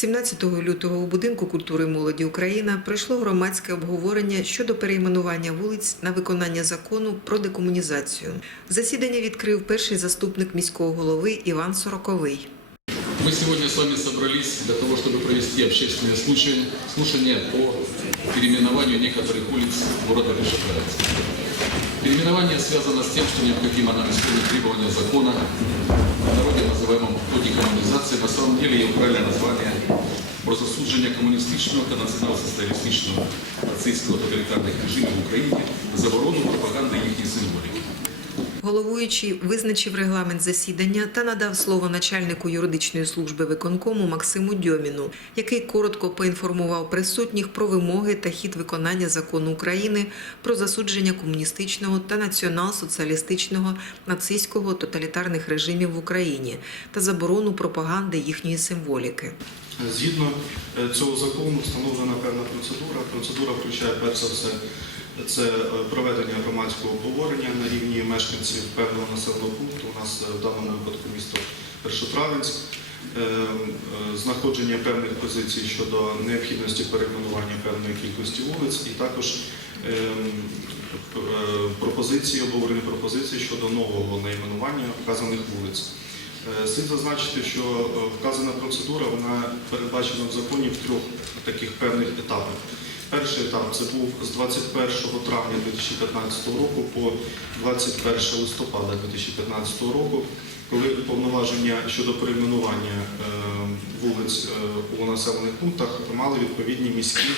17 лютого у будинку культури і молоді Україна пройшло громадське обговорення щодо перейменування вулиць на виконання закону про декомунізацію. Засідання відкрив перший заступник міського голови Іван Сороковий. Мы сегодня с вами собрались для того, чтобы провести общественное слушание, слушание по переименованию некоторых улиц города Вышеградска. Переименование связано с тем, что необходимо нам исполнить требования закона, в народе называемом ходе коммунизации, На самом деле ее правильное название просто судження комуністичного та націонал-соціалістичного нацистського тоталітарних режимів в Україні, заборону пропаганди їхніх символіки. Головуючий визначив регламент засідання та надав слово начальнику юридичної служби виконкому Максиму Дьоміну, який коротко поінформував присутніх про вимоги та хід виконання закону України про засудження комуністичного та націонал-соціалістичного нацистського тоталітарних режимів в Україні та заборону пропаганди їхньої символіки. Згідно е, цього закону встановлена певна процедура. Процедура включає перш за все це е, проведення громадського обговорення на рівні мешканців певного населеного пункту. У нас е, в даному випадку місто Першотравенськ. Е, Знаходження певних позицій щодо необхідності перейменування певної кількості вулиць і також е, е, пропозиції, обговорені пропозиції щодо нового найменування вказаних вулиць. Слід зазначити, що вказана процедура вона передбачена в законі в трьох таких певних етапах. Перший етап це був з 21 травня 2015 року по 21 листопада 2015 року, коли повноваження щодо перейменування е, вулиць е, у населених пунктах мали відповідні міські,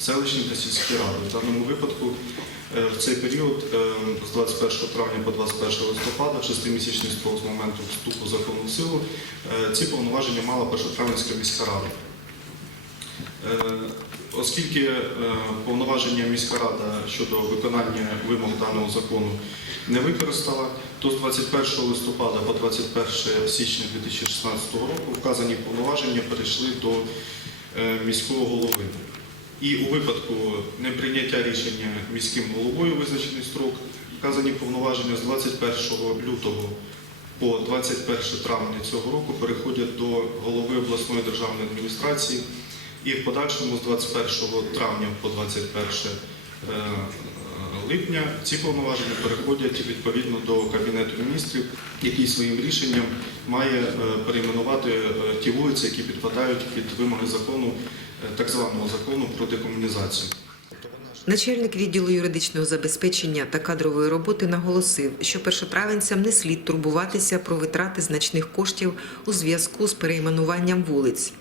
селищні та сільські ради. В даному випадку Е, В цей період з 21 травня по 21 листопада, в шестимісячний строк з моменту вступу закону в силу, ці повноваження мала Першотравенська міська рада. Оскільки е, повноваження міська рада щодо виконання вимог даного закону не використала, то з 21 листопада по 21 січня 2016 року вказані повноваження перейшли до е, міського голови. І у випадку неприйняття рішення міським головою визначений строк, вказані повноваження з 21 лютого по 21 травня цього року переходять до голови обласної державної адміністрації. І в подальшому з 21 травня по 21 е, липня ці повноваження переходять відповідно до Кабінету міністрів, який своїм рішенням має е, перейменувати е, ті вулиці, які підпадають під вимоги закону, е, так званого закону про декомунізацію. Начальник відділу юридичного забезпечення та кадрової роботи наголосив, що першотравенцям не слід турбуватися про витрати значних коштів у зв'язку з перейменуванням вулиць.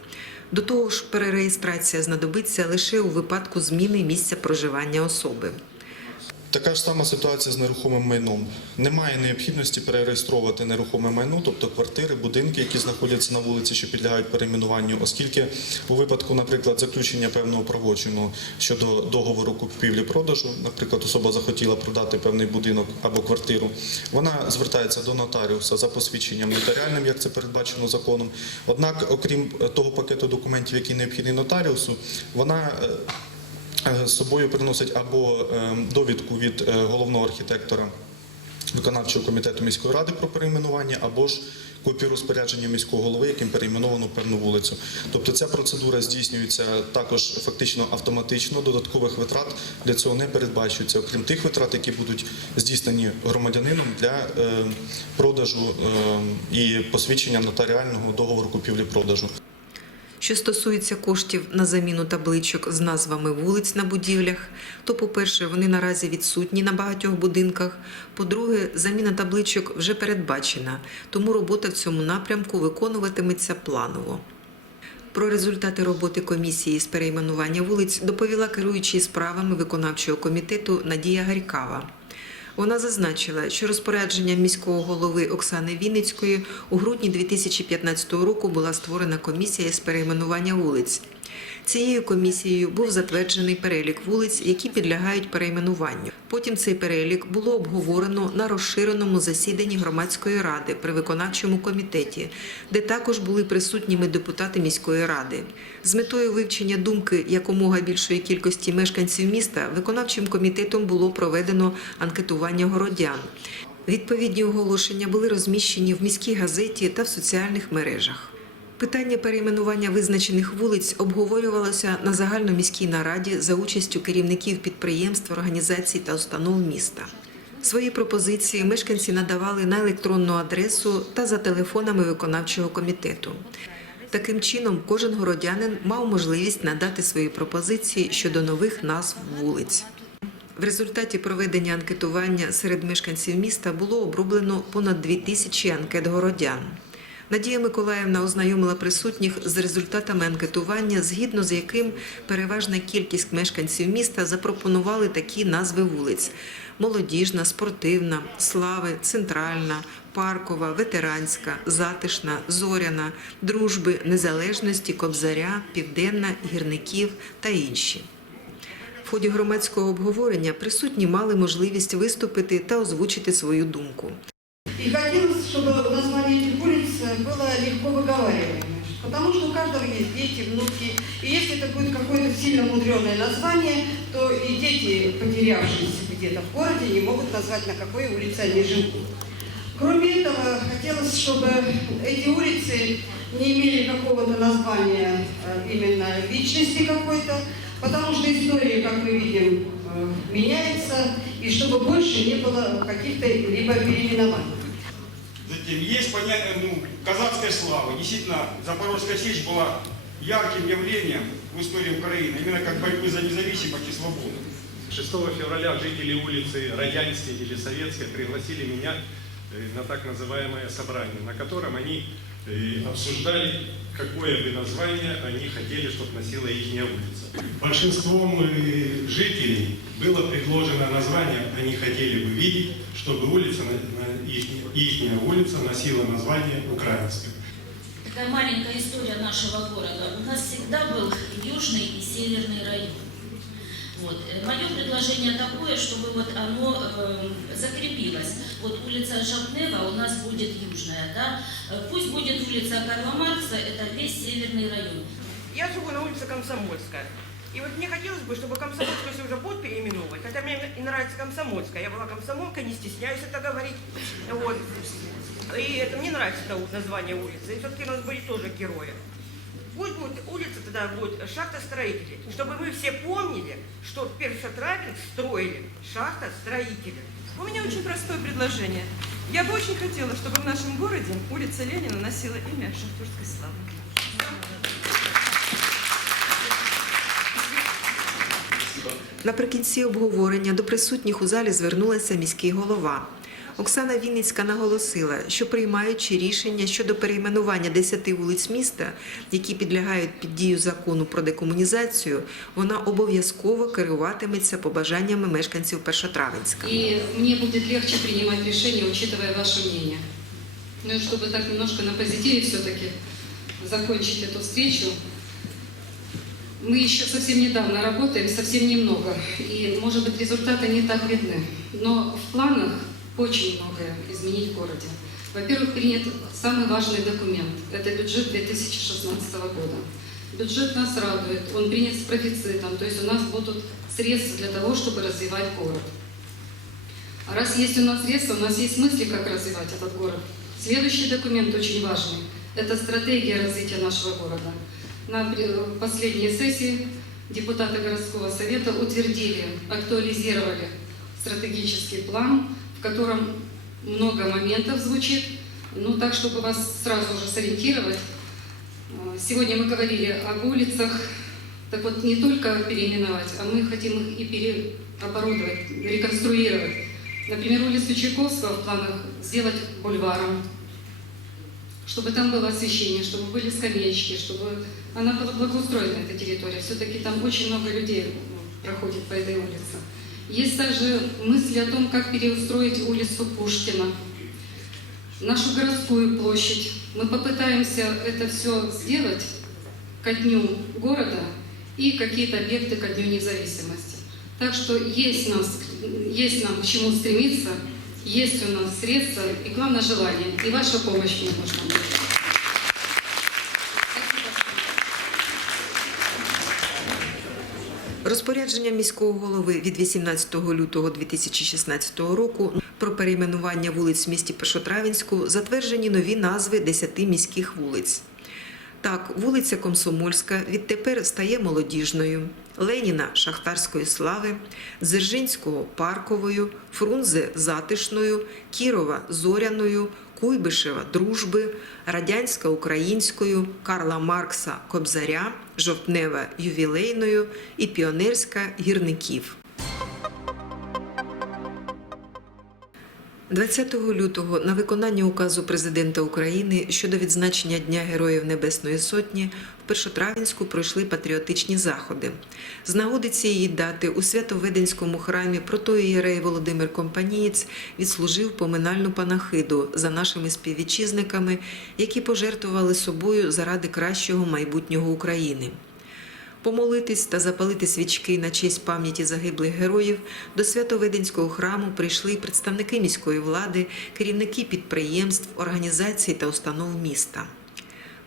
До того ж, перереєстрація знадобиться лише у випадку зміни місця проживання особи. Така ж сама ситуація з нерухомим майном. Немає необхідності перереєстровувати нерухоме майно, тобто квартири, будинки, які знаходяться на вулиці, що підлягають перейменуванню, оскільки у випадку, наприклад, заключення певного правочину щодо договору купівлі-продажу, наприклад, особа захотіла продати певний будинок або квартиру, вона звертається до нотаріуса за посвідченням нотаріальним, як це передбачено законом. Однак, окрім того пакету документів, який необхідний нотаріусу, вона е, з собою приносить або е, довідку від е, головного архітектора виконавчого комітету міської ради про перейменування, або ж копію розпорядження міського голови, яким перейменовано певну вулицю. Тобто ця процедура здійснюється також фактично автоматично, додаткових витрат для цього не передбачується, окрім тих витрат, які будуть здійснені громадянином для е, продажу е, і посвідчення нотаріального договору купівлі-продажу. Що стосується коштів на заміну табличок з назвами вулиць на будівлях, то, по-перше, вони наразі відсутні на багатьох будинках. По-друге, заміна табличок вже передбачена, тому робота в цьому напрямку виконуватиметься планово. Про результати роботи комісії з перейменування вулиць доповіла керуючий справами виконавчого комітету Надія Гарькава. Вона зазначила, що розпорядження міського голови Оксани Вінницької у грудні 2015 року була створена комісія з перейменування вулиць. Цією комісією був затверджений перелік вулиць, які підлягають перейменуванню. Потім цей перелік було обговорено на розширеному засіданні громадської ради при виконавчому комітеті, де також були присутніми депутати міської ради. З метою вивчення думки якомога більшої кількості мешканців міста виконавчим комітетом було проведено анкетування городян. Відповідні оголошення були розміщені в міській газеті та в соціальних мережах. Питання перейменування визначених вулиць обговорювалося на загальноміській нараді за участю керівників підприємств, організацій та установ міста. Свої пропозиції мешканці надавали на електронну адресу та за телефонами виконавчого комітету. Таким чином, кожен городянин мав можливість надати свої пропозиції щодо нових назв вулиць. В результаті проведення анкетування серед мешканців міста було оброблено понад дві тисячі анкет городян. Надія Миколаївна ознайомила присутніх з результатами анкетування, згідно з яким переважна кількість мешканців міста запропонували такі назви вулиць: молодіжна, спортивна, слави, центральна, паркова, ветеранська, затишна, зоряна, дружби, незалежності, кобзаря, південна, гірників та інші. В ході громадського обговорення присутні мали можливість виступити та озвучити свою думку. Чтобы название этих улиц было легко выговариваемым. Потому что у каждого есть дети, внуки. И если это будет какое-то сильно мудреное название, то и дети, потерявшиеся где-то в городе, не могут назвать, на какой улице они живут. Кроме этого, хотелось, чтобы эти улицы не имели какого-то названия э, именно личности какой-то, потому что история, как мы видим, э, меняется, и чтобы больше не было каких-то либо переименований. Затем есть понятие, ну, казахская слава. Действительно, Запорожская сечь была ярким явлением в истории Украины, именно как борьбы за независимость и свободу. 6 февраля жители улицы Радянской или Советской пригласили меня э, на так называемое собрание, на котором они э, обсуждали, какое бы название они хотели, чтобы носила их улица. Большинством жителей было предложено название, они хотели бы видеть, чтобы улица, их, улица носила название украинское. Такая маленькая история нашего города. У нас всегда был южный и северный район. Вот. Мое предложение такое, чтобы вот оно э, закрепилось. Вот улица Жапнева у нас будет южная, да? Э, Пусть будет улица Карла Маркса, это весь северный район. Я живу на улице Комсомольская. И вот мне хотелось бы, чтобы Комсомольскую если уже будут переименовывать, хотя мне и нравится Комсомольская. Я была комсомолкой, не стесняюсь это говорить. Вот. И это мне нравится это название улицы. И все-таки у нас были тоже герои. Пусть будет улица тогда будет шахта строителей, чтобы мы все помнили, что першотравник строили шахта строителей. У меня очень простое предложение. Я бы очень хотела, чтобы в нашем городе улица Ленина носила имя шахтерской славы. Наприкінці обговорення до присутніх у залі звернулася міський голова. Оксана Вінницька наголосила, що приймаючи рішення щодо перейменування 10 вулиць міста, які підлягають під дію закону про декомунізацію, вона обов'язково керуватиметься побажаннями мешканців Першотравенська. И мне будет легче принимать решения, учитывая ваше мнение. Ну и чтобы так немножко на позитиве все-таки закончить эту встречу, мы еще совсем недавно работаем, совсем немного, и, может быть, результаты не так видны. Но в планах очень многое изменить в городе. Во-первых, принят самый важный документ – это бюджет 2016 года. Бюджет нас радует, он принят с профицитом, то есть у нас будут средства для того, чтобы развивать город. А раз есть у нас средства, у нас есть мысли, как развивать этот город. Следующий документ очень важный – это стратегия развития нашего города. На последней сессии депутаты городского совета утвердили, актуализировали стратегический план, в котором много моментов звучит. Ну, так, чтобы вас сразу же сориентировать, э, сегодня мы говорили об улицах, так вот не только переименовать, а мы хотим их и переоборудовать, реконструировать. Например, улицу Чайковского в планах сделать бульваром, чтобы там было освещение, чтобы были скамеечки, чтобы она была благоустроена, эта территория. Все-таки там очень много людей ну, проходит по этой улице. Есть также мысли о том, как переустроить улицу Пушкина, нашу городскую площадь. Мы попытаемся это все сделать ко дню города и какие-то объекты ко дню независимости. Так что есть, нас, есть нам к чему стремиться, есть у нас средства и главное желание. И ваша помощь мне нужна. Розпорядження міського голови від 18 лютого 2016 року про перейменування вулиць в місті Першотравенську затверджені нові назви 10 міських вулиць. Так, вулиця Комсомольська відтепер стає молодіжною, Леніна Шахтарської слави, Дзержинського парковою, Фрунзе затишною, Кірова зоряною, Куйбишева дружби, Радянська українською, Карла Маркса Кобзаря, Жовтнева ювілейною і Піонерська гірників. 20 лютого на виконання указу президента України щодо відзначення Дня Героїв Небесної Сотні в Першотравенську пройшли патріотичні заходи. З нагоди цієї дати у Святоведенському храмі протоієрей Володимир Компанієць відслужив поминальну панахиду за нашими співвітчизниками, які пожертвували собою заради кращого майбутнього України. Помолитись та запалити свічки на честь пам'яті загиблих героїв до Святоведенського храму прийшли представники міської влади, керівники підприємств, організацій та установ міста.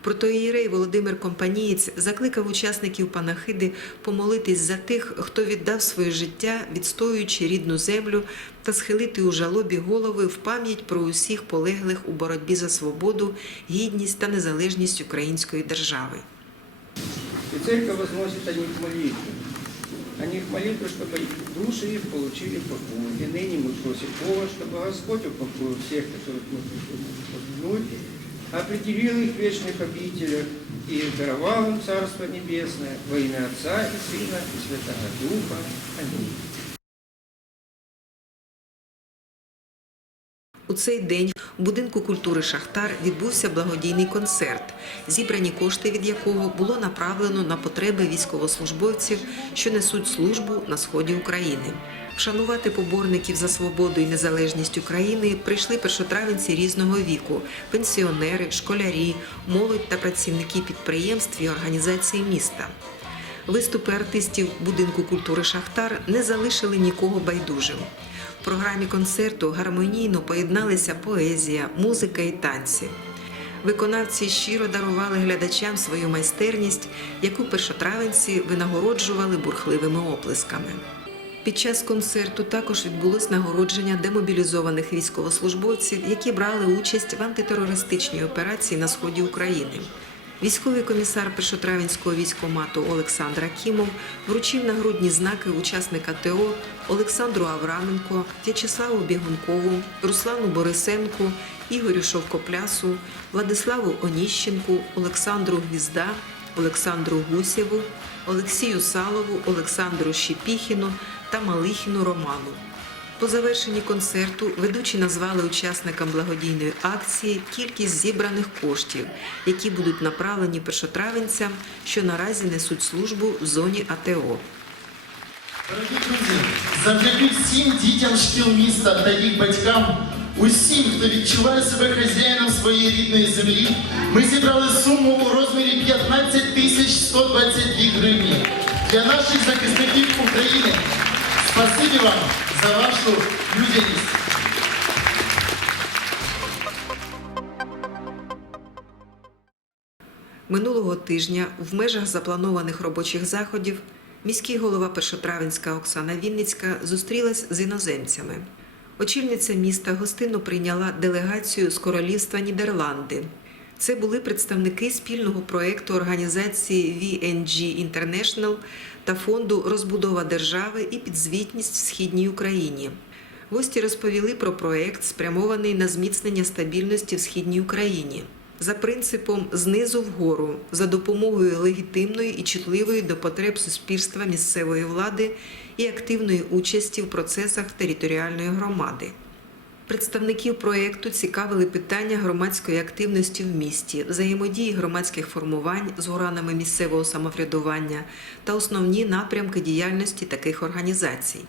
Протоієрей Володимир Компанієць закликав учасників панахиди помолитись за тих, хто віддав своє життя, відстоюючи рідну землю, та схилити у жалобі голови в пам'ять про усіх полеглих у боротьбі за свободу, гідність та незалежність української держави. И церковь возносит о них молитву. О них молитву, чтобы их души их получили покой. И ныне мы просим Бога, чтобы Господь упокоил всех, которых мы помянуть, определил их в вечных обителях и даровал им Царство Небесное во имя Отца и Сына и Святого Духа. Аминь. У цей день у будинку культури Шахтар відбувся благодійний концерт, зібрані кошти від якого було направлено на потреби військовослужбовців, що несуть службу на сході України. Вшанувати поборників за свободу і незалежність України прийшли першотравенці різного віку: пенсіонери, школярі, молодь та працівники підприємств і організацій міста. Виступи артистів будинку культури Шахтар не залишили нікого байдужим. В програмі концерту гармонійно поєдналися поезія, музика і танці. Виконавці щиро дарували глядачам свою майстерність, яку першотравенці винагороджували бурхливими оплесками. Під час концерту також відбулось нагородження демобілізованих військовослужбовців, які брали участь в антитерористичній операції на сході України. Військовий комісар Першотравенського військомату Олександр Акімов вручив нагрудні знаки учасника ТО Олександру Авраменко, В'ячеславу Бігункову, Руслану Борисенку, Ігорю Шовкоплясу, Владиславу Оніщенку, Олександру Гвізда, Олександру Гусєву, Олексію Салову, Олександру Щепіхіну та Малихіну Роману. По завершенні концерту ведучі назвали учасникам благодійної акції кількість зібраних коштів, які будуть направлені першотравенцям, що наразі несуть службу в зоні АТО. Дорогі друзі, завдяки всім дітям шкіл міста та їх батькам, усім, хто відчуває себе хазяїном своєї рідної землі, ми зібрали суму у розмірі 15 тисяч 122 гривні для наших захисників України. Спасибі вам за вашу людяність. Минулого тижня в межах запланованих робочих заходів міський голова Першотравенська Оксана Вінницька зустрілась з іноземцями. Очільниця міста гостинно прийняла делегацію з королівства Нідерланди. Це були представники спільного проєкту організації VNG International та фонду Розбудова держави і підзвітність в східній Україні. Гості розповіли про проєкт, спрямований на зміцнення стабільності в східній Україні за принципом знизу вгору за допомогою легітимної і чутливої до потреб суспільства місцевої влади і активної участі в процесах територіальної громади. Представників проєкту цікавили питання громадської активності в місті, взаємодії громадських формувань з органами місцевого самоврядування та основні напрямки діяльності таких організацій.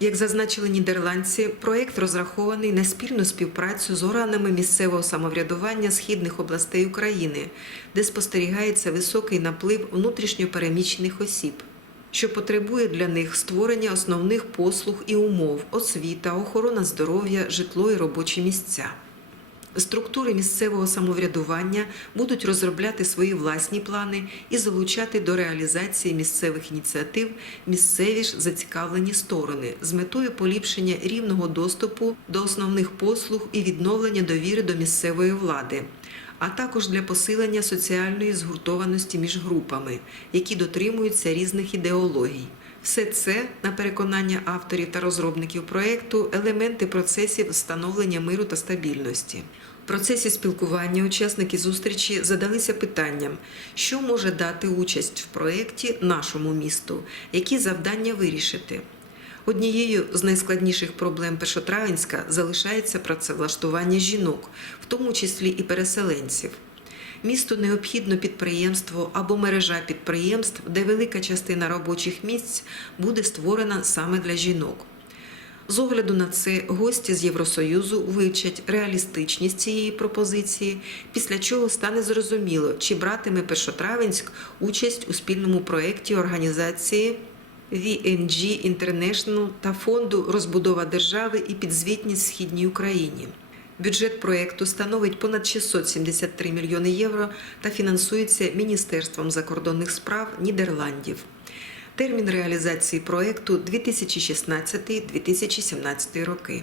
Як зазначили нідерландці, проєкт розрахований на спільну співпрацю з органами місцевого самоврядування східних областей України, де спостерігається високий наплив внутрішньопереміщених осіб, що потребує для них створення основних послуг і умов освіта, охорона здоров'я, житло і робочі місця. Структури місцевого самоврядування будуть розробляти свої власні плани і залучати до реалізації місцевих ініціатив місцеві ж зацікавлені сторони з метою поліпшення рівного доступу до основних послуг і відновлення довіри до місцевої влади, а також для посилення соціальної згуртованості між групами, які дотримуються різних ідеологій. Все це, на переконання авторів та розробників проєкту, елементи процесів встановлення миру та стабільності. В процесі спілкування учасники зустрічі задалися питанням, що може дати участь в проєкті нашому місту, які завдання вирішити. Однією з найскладніших проблем Першотравенська залишається працевлаштування жінок, в тому числі і переселенців. Місту необхідно підприємство або мережа підприємств, де велика частина робочих місць буде створена саме для жінок. З огляду на це гості з Євросоюзу вивчать реалістичність цієї пропозиції, після чого стане зрозуміло, чи братиме Першотравенськ участь у спільному проєкті організації VNG International та фонду розбудова держави і підзвітність східній Україні. Бюджет проєкту становить понад 673 мільйони євро та фінансується Міністерством закордонних справ Нідерландів. Термін реалізації проєкту 2016-2017 роки.